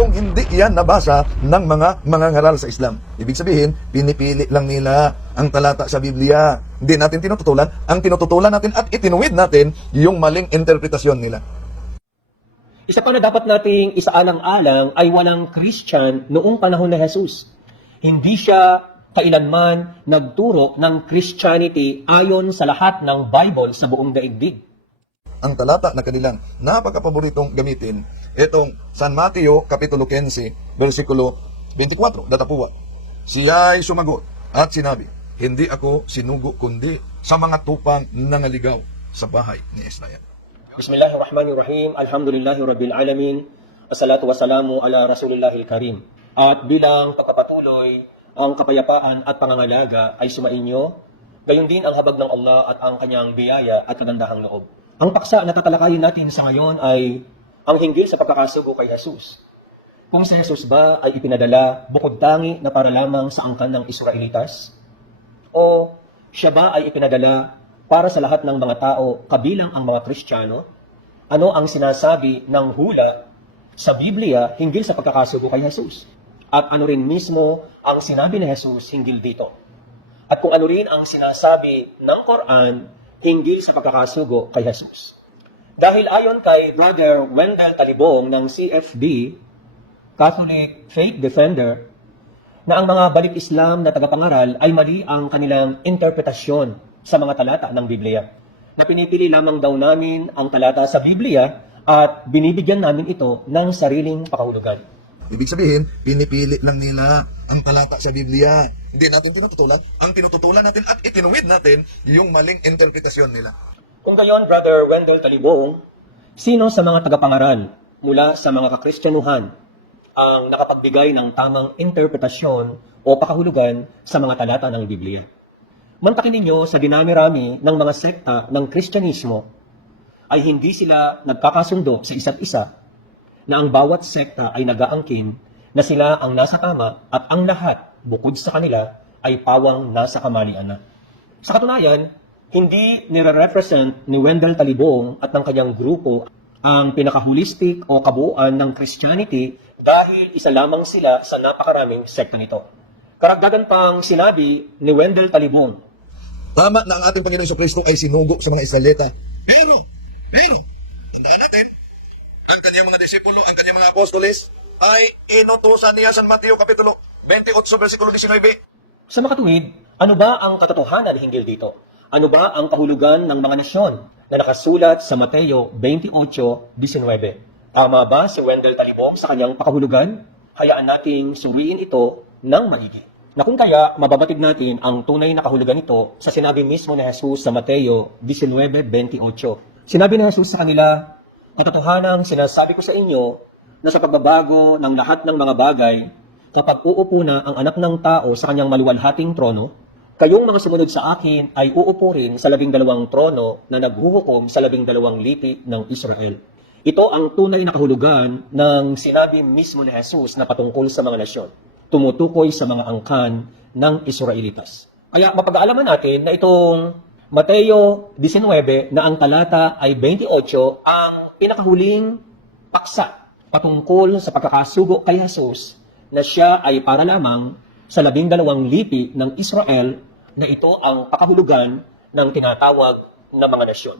kung hindi yan nabasa ng mga mangangaral sa Islam. Ibig sabihin, pinipili lang nila ang talata sa Biblia. Hindi natin tinututulan. Ang tinututulan natin at itinuwid natin yung maling interpretasyon nila. Isa pa na dapat nating isaalang-alang ay walang Christian noong panahon ni Jesus. Hindi siya kailanman nagturo ng Christianity ayon sa lahat ng Bible sa buong daigdig. Ang talata na kanilang napakapaboritong gamitin, itong San Mateo, Kapitulo 15, versikulo 24, datapuwa. Siya'y sumagot at sinabi, hindi ako sinugo kundi sa mga tupang nangaligaw sa bahay ni Israel. Bismillahirrahmanirrahim. Alhamdulillahi Rabbil Alamin. Assalatu wassalamu ala Rasulillahil Karim. At bilang pagpapatuloy, ang kapayapaan at pangangalaga ay sumainyo, gayon din ang habag ng Allah at ang kanyang biyaya at kagandahang loob. Ang paksa na tatalakayin natin sa ngayon ay ang hinggil sa pagkakasugo kay Jesus. Kung si Jesus ba ay ipinadala bukod tangi na para lamang sa angkan ng Israelitas? O siya ba ay ipinadala para sa lahat ng mga tao kabilang ang mga Kristiyano? Ano ang sinasabi ng hula sa Biblia hinggil sa pagkakasugo kay Jesus? At ano rin mismo ang sinabi ni Jesus hinggil dito? At kung ano rin ang sinasabi ng Quran hinggil sa pagkakasugo kay Jesus. Dahil ayon kay Brother Wendell Talibong ng CFD, Catholic Faith Defender, na ang mga balik Islam na tagapangaral ay mali ang kanilang interpretasyon sa mga talata ng Biblia. Na pinipili lamang daw namin ang talata sa Biblia at binibigyan namin ito ng sariling pakahulugan. Ibig sabihin, pinipili lang nila ang talata sa Biblia. Hindi natin tinututulan. Ang tinututulan natin at itinuwid natin yung maling interpretasyon nila. Kung gayon, Brother Wendell Talibong, sino sa mga tagapangaral mula sa mga kakristyanuhan ang nakapagbigay ng tamang interpretasyon o pakahulugan sa mga talata ng Biblia? Mantakin ninyo sa dinami-rami ng mga sekta ng Kristyanismo ay hindi sila nagkakasundo sa isa't isa na ang bawat sekta ay nag-aangkin na sila ang nasa tama at ang lahat bukod sa kanila ay pawang nasa kamalian na. Sa katunayan, hindi nire-represent ni Wendell Talibong at ng kanyang grupo ang pinaka-holistic o kabuuan ng Christianity dahil isa lamang sila sa napakaraming sekta nito. Karagdagan pang sinabi ni Wendell Talibong, Tama na ang ating Panginoong Kristo ay sinugo sa mga Israelita. Pero, tandaan natin, ang kanyang mga disipulo, ang kanyang mga apostoles, ay inutusan niya San Mateo Kapitulo 28, versikulo 19. sa makatuwid, ano ba ang katotohanan hinggil dito? Ano ba ang kahulugan ng mga nasyon na nakasulat sa Mateo 28:19? Tama ba si Wendell Talibong sa kanyang pakahulugan? Hayaan nating suriin ito ng maigi. Na kung kaya, mababatid natin ang tunay na kahulugan nito sa sinabi mismo ni Jesus sa Mateo 19:28. Sinabi ni Jesus sa kanila, katotohanang sinasabi ko sa inyo na sa pagbabago ng lahat ng mga bagay, kapag uupo na ang anak ng tao sa kanyang maluwalhating trono, kayong mga sumunod sa akin ay uupo rin sa 12 trono na naghuhukom sa 12 lipi ng Israel. Ito ang tunay na kahulugan ng sinabi mismo ni Jesus na patungkol sa mga nasyon, tumutukoy sa mga angkan ng Israelitas. Kaya mapag-aalaman natin na itong Mateo 19 na ang talata ay 28 ang pinakahuling paksa patungkol sa pagkakasugo kay Jesus na siya ay para lamang sa 12 lipi ng Israel na ito ang pakahulugan ng tinatawag na mga nasyon.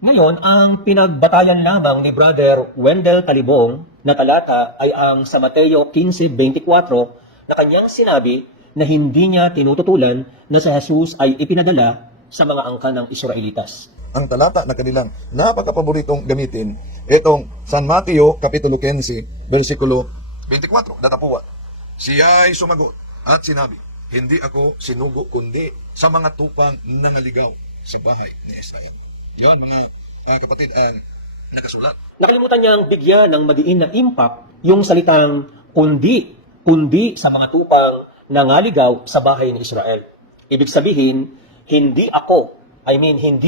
Ngayon, ang pinagbatayan lamang ni Brother Wendell Talibong na talata ay ang sa Mateo 15:24 na kanyang sinabi na hindi niya tinututulan na si Jesus ay ipinadala sa mga angkan ng Israelitas. Ang talata na kanilang napakapaboritong gamitin, itong San Mateo Kapitulo 15, versikulo 24, datapuwa. Siya'y sumagot at sinabi, hindi ako sinugo kundi sa mga tupang nangaligaw sa bahay ni Israel. Yan mga kapatid ang nagasulat. Nakalimutan niyang bigyan ng madiin na impact yung salitang kundi sa mga tupang nangaligaw sa bahay ni Israel. Ibig sabihin, hindi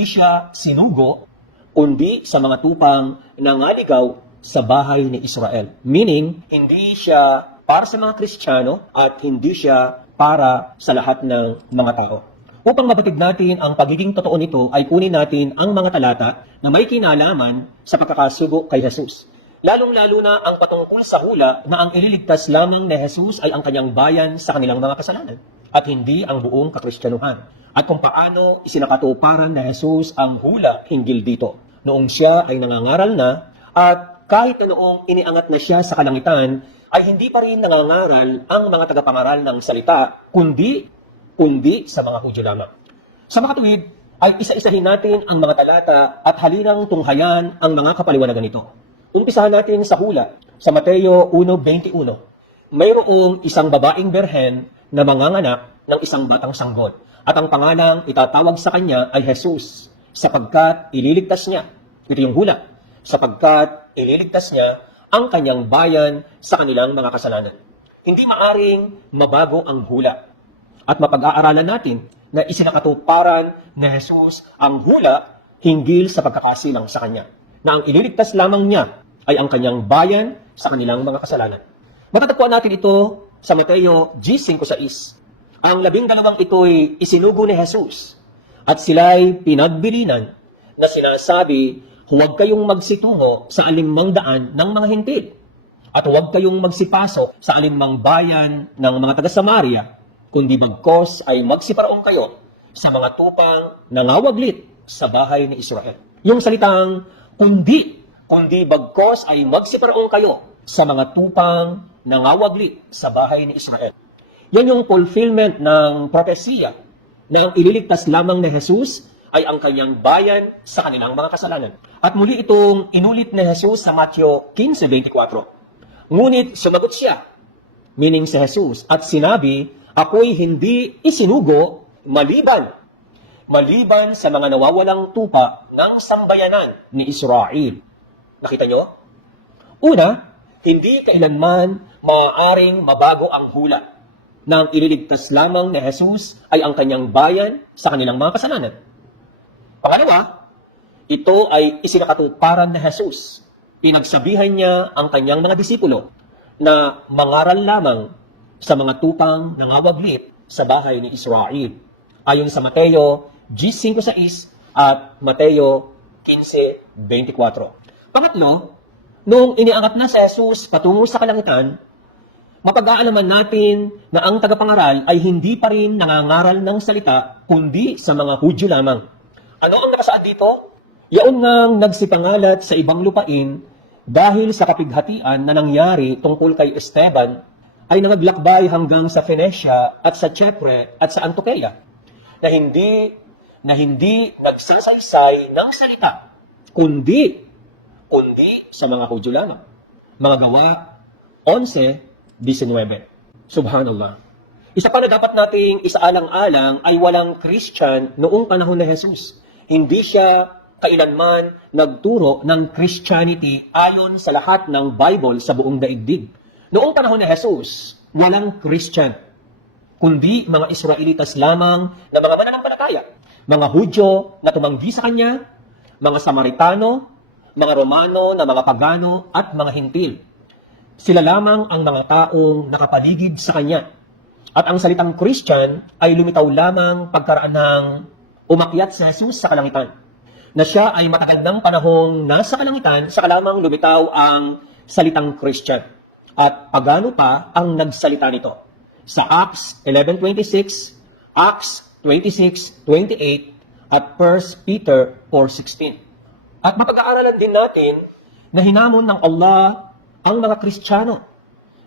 siya sinugo, kundi sa mga tupang nangaligaw sa bahay ni Israel. Meaning, hindi siya para sa mga Kristiyano at hindi siya para sa lahat ng mga tao. Upang mabatid natin ang pagiging totoo nito ay kunin natin ang mga talata na may kinalaman sa pagkakasugo kay Jesus. lalong-lalo na ang patungkol sa hula na ang ililigtas lamang ni Jesus ay ang kanyang bayan sa kanilang mga kasalanan at hindi ang buong kakristyanuhan. At kung paano isinakatuparan ni Jesus ang hula hinggil dito noong siya ay nangangaral na at kahit na noong iniangat na siya sa kalangitan ay hindi pa rin nangangaral ang mga tagapangaral ng salita kundi sa mga Hudyo lamang. Sa makatuwid ay isa-isahin natin ang mga talata at halinang tunghayan ang mga kapaliwanagan nito. Umpisahan natin sa hula sa Mateo 1:21. Mayroong isang babaeng berhen na manganganak ng isang batang sanggol at ang pangalang itatawag sa kanya ay Jesus sapagkat ililigtas niya. Ito yung hula. Sapagkat ililigtas niya ang kanyang bayan sa kanilang mga kasalanan. Hindi maaring mabago ang hula. At mapag-aaralan natin na isinakatuparan ni Jesus ang hula hinggil sa pagkakasilang sa kanya. Na ang ililigtas lamang niya ay ang kanyang bayan sa kanilang mga kasalanan. Matatagpuan natin ito sa Mateo 5:6. Ang 12 ito'y isinugo ni Jesus at sila'y pinagbilinan na sinasabi, huwag kayong magsitungo sa alinmang ng mga hintil at huwag kayong magsipasok sa alinmang bayan ng mga taga-Samaria, kundi bagkos ay magsiparaong kayo sa mga tupang nangawaglit sa bahay ni Israel. Yung salitang kundi bagkos ay magsiparaong kayo sa mga tupang nangawaglit sa bahay ni Israel. Yan yung fulfillment ng propesiya na ang ililigtas lamang ni Jesus ay ang kanyang bayan sa kanilang mga kasalanan. At muli itong inulit ni Jesus sa Mateo 15:24. Ngunit sumagot siya, meaning si Jesus, at sinabi, ako'y hindi isinugo maliban sa mga nawawalang tupa ng sambayanan ni Israel. Nakita nyo? Una, hindi kailanman maaaring mabago ang hula na ang ililigtas lamang ni Jesus ay ang kanyang bayan sa kanilang mga kasalanan. Pangalawa, ito ay isinakatuparan ni Jesus. Pinagsabihan niya ang kanyang mga disipulo na mangaral lamang sa mga tupang nangawaglit sa bahay ni Israel. Ayon sa Mateo 5:6 at Mateo 15:24. Pangatlo, noong iniangat na si Jesus patungo sa kalangitan, mapag-aalaman natin na ang tagapangaral ay hindi pa rin nangangaral ng salita kundi sa mga Hudyo lamang. Ano ang nakasaad dito? Yaon ngang nagsipangalat sa ibang lupain dahil sa kapighatian na nangyari tungkol kay Esteban ay nangaglakbay hanggang sa Phoenicia at sa Chipre at sa Antioquia na hindi nagsasaysay ng salita kundi sa mga Hudyo lamang. Mga Gawa 11:19. Subhanallah. Isa pa na dapat nating isaalang-alang ay walang Christian noong panahon ni Jesus. Hindi siya kailanman nagturo ng Christianity ayon sa lahat ng Bible sa buong daigdig. Noong panahon ni Jesus, walang Christian, kundi mga Israelitas lamang na mga mananampalataya. Mga Hudyo na tumanggi sa kanya, mga Samaritano, mga Romano na mga pagano at mga hintil. Sila lamang ang mga taong nakapaligid sa kanya. At ang salitang Christian ay lumitaw lamang pagkaraan ng umakyat si Jesus sa kalangitan. Na siya ay matagal ng panahong nasa kalangitan, saka lamang lumitaw ang salitang Christian. At pagano pa ang nagsalita nito. Sa Acts 11:26, Acts 26:28, at 1 Peter 4:16. At mapag-aaralan din natin na hinamon ng Allah ang mga Kristiyano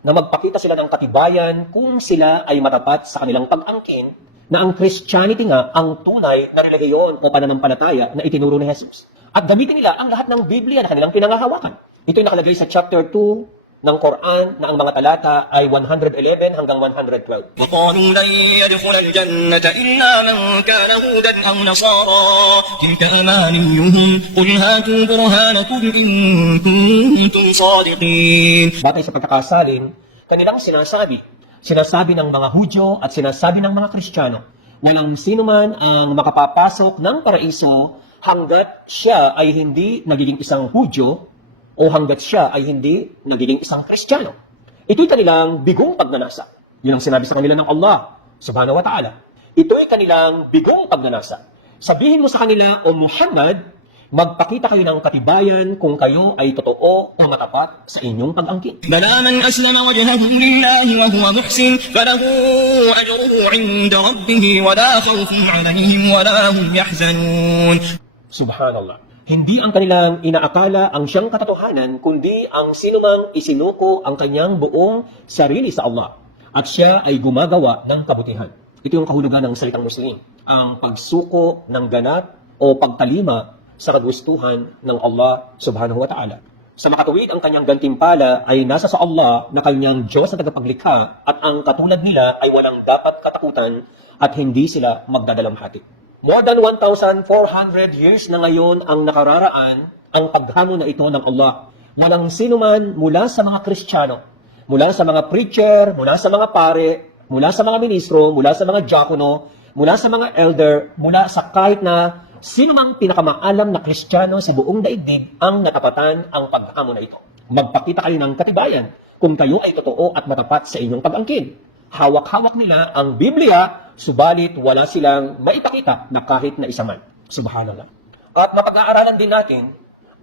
na magpakita sila ng katibayan kung sila ay matapat sa kanilang pag-angkin na ang Christianity nga ang tunay na relihiyon o pananampalataya na itinuro ni Jesus. At gamitin nila ang lahat ng Biblia na kanilang pinangahawakan. Ito'y nakalagay sa chapter 2 ng Quran na ang mga talata ay 111 hanggang 112. وقالوا لن يدخل الجنة إلا من كان هودا أو نصارى تلك أمانيهم قل هاتوا برهانكم إن كنتم صادقين. Batay sa pagkakasalin, kanilang sinasabi ng mga Hudyo at sinasabi ng mga Kristiyano, walang sino man ang makapapasok ng paraiso hanggat siya ay hindi nagiging isang Hudyo o hanggat siya ay hindi nagiging isang Kristiyano. Ito'y kanilang bigong pagnanasa. Yun ang sinabi sa kanila ng Allah, subhanahu wa ta'ala. Ito'y kanilang bigong pagnanasa. Sabihin mo sa kanila, O Muhammad, Magpakita kayo ng katibayan kung kayo ay totoo o matapat sa inyong pag-angkin. بلى من أسلم وجهه لله وهو محسن فله أجره عند ربه ولا خوف عليهم ولا هم يحزنون. Subhanallah. Hindi ang kanilang inaakala ang siyang katotohanan, kundi ang sinumang isinuko ang kanyang buong sarili sa Allah. At siya ay gumagawa ng kabutihan. Ito yung kahulugan ng salitang Muslim. Ang pagsuko ng ganap o pagtalima sa kagustuhan ng Allah subhanahu wa ta'ala. Sa makatuwid, ang kanyang gantimpala ay nasa sa Allah na kanyang Diyos na tagapaglikha at ang katulad nila ay walang dapat katakutan at hindi sila magdadalamhati. More than 1,400 years na ngayon ang nakararaan ang paghamon na ito ng Allah. Walang sino man mula sa mga Kristiyano, mula sa mga preacher, mula sa mga pare, mula sa mga ministro, mula sa mga diakono, mula sa mga elder, mula sa kahit na sino mang pinakamaalam na Kristiyano sa buong daigdig ang natapatan ang paghamon na ito. Magpakita kayo ng katibayan kung kayo ay totoo at matapat sa inyong pag-angkin. Hawak-hawak nila ang Biblia, subalit wala silang maipakita na kahit na isa man. Subhanallah. At mapag-aaralan din natin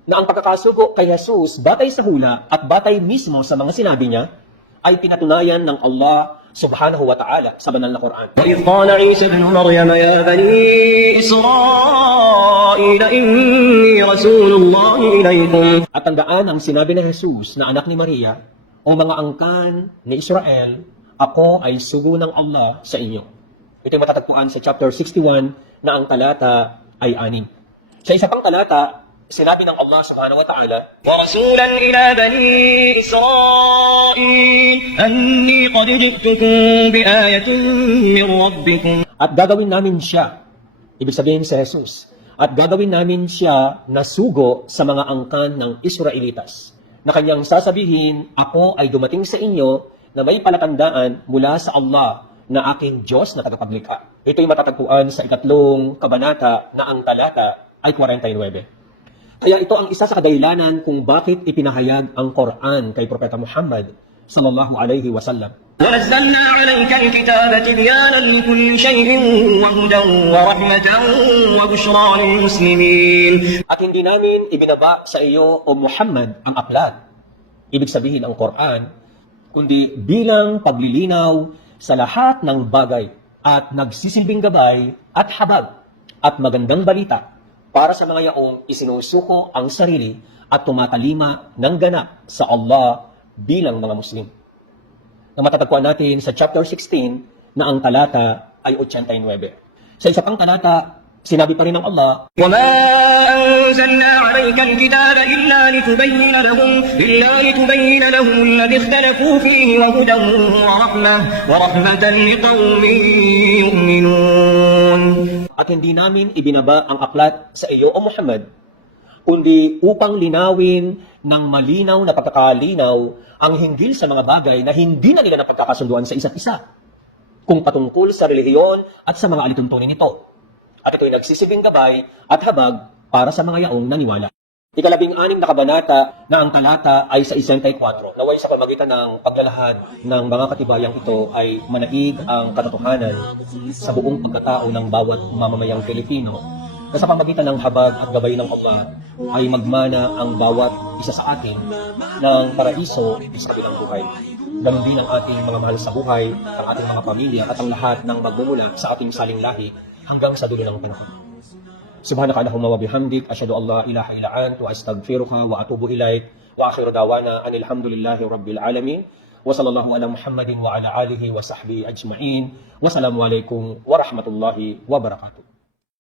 na ang pagkakasugo kay Jesus batay sa hula at batay mismo sa mga sinabi niya ay pinatunayan ng Allah subhanahu wa ta'ala sa banal na Quran. وإذ قال عيسى ابن مريم يا بني إسرائيل إني رسول الله إليكم. At tandaan ang sinabi ng Jesus na anak ni Maria, o mga angkan ni Israel, ako ay sugo ng Allah sa inyo. Ito ay matatagpuan sa chapter 61 na ang talata ay 6. Sa isa pang talata, sinabi ng Allah subhanahu wa ta'ala, ورسولا إلى بني إسرائيل أني قد جئتكم بآية من ربكم. at gagawin namin siya, ibig sabihin si Jesus, at gagawin namin siya na sugo sa mga angkan ng Israelitas, na kanyang sasabihin, ako ay dumating sa inyo na may palatandaan mula sa Allah na aking Diyos na tagapaglikha. Ito'y matatagpuan sa 3 kabanata na ang talata ay 49. Kaya ito ang isa sa kadahilanan kung bakit ipinahayag ang Quran kay Propeta Muhammad sallallahu alaihi wasallam. ونزلنا عليك الكتاب تبيانا لكل شيء وهدى ورحمة وبشرى للمسلمين. At hindi namin ibinaba sa iyo o Muhammad ang aklat, ibig sabihin ang Quran, kundi bilang paglilinaw sa lahat ng bagay at nagsisilbing gabay at habag at magandang balita para sa mga yaong isinusuko ang sarili at tumatalima ng ganap sa Allah bilang mga Muslim. Na matatagpuan natin sa chapter 16 na ang talata ay 89. Sa isa pang talata, sinabi pa rin ng Allah, وما أنزلنا عليك الكتاب إلا لتبين لهم الذي اختلفوا فيه وهدى ورحمة لقوم يؤمنون. at hindi namin ibinaba ang aklat sa iyo o Muhammad, kundi upang linawin ng malinaw na pagkakalinaw ang hinggil sa mga bagay na hindi na nila napagkakasunduan sa isa't isa, kung patungkol sa relihiyon at sa mga alituntunin nito. At ito'y nagsisibing gabay at habag para sa mga yaong naniwala. 16 na kabanata na ang talata ay sa 64, naway sa pamagitan ng paglalahad ng mga katibayang ito ay manaig ang katotohanan sa buong pagkatao ng bawat mamamayang Pilipino, na sa pamagitan ng habag at gabay ng Allah ay magmana ang bawat isa sa atin ng paraiso sa kabilang buhay. Ganun din ang ating mga mahal sa buhay, ang ating mga pamilya at ang lahat ng magmumula sa ating saling lahi hanggang sa dulo ng panahon. Subhanaka Allahumma wa bihamdik, asyhadu an la ilaha illa anta wa astaghfiruka wa atubu ilaik. Wa akhiru dawana anil hamdulillahi rabbil alamin. Wa sallallahu ala Muhammadin wa ala alihi wa sahbihi ajma'in. Wassalamu alaikum warahmatullahi wabarakatuh.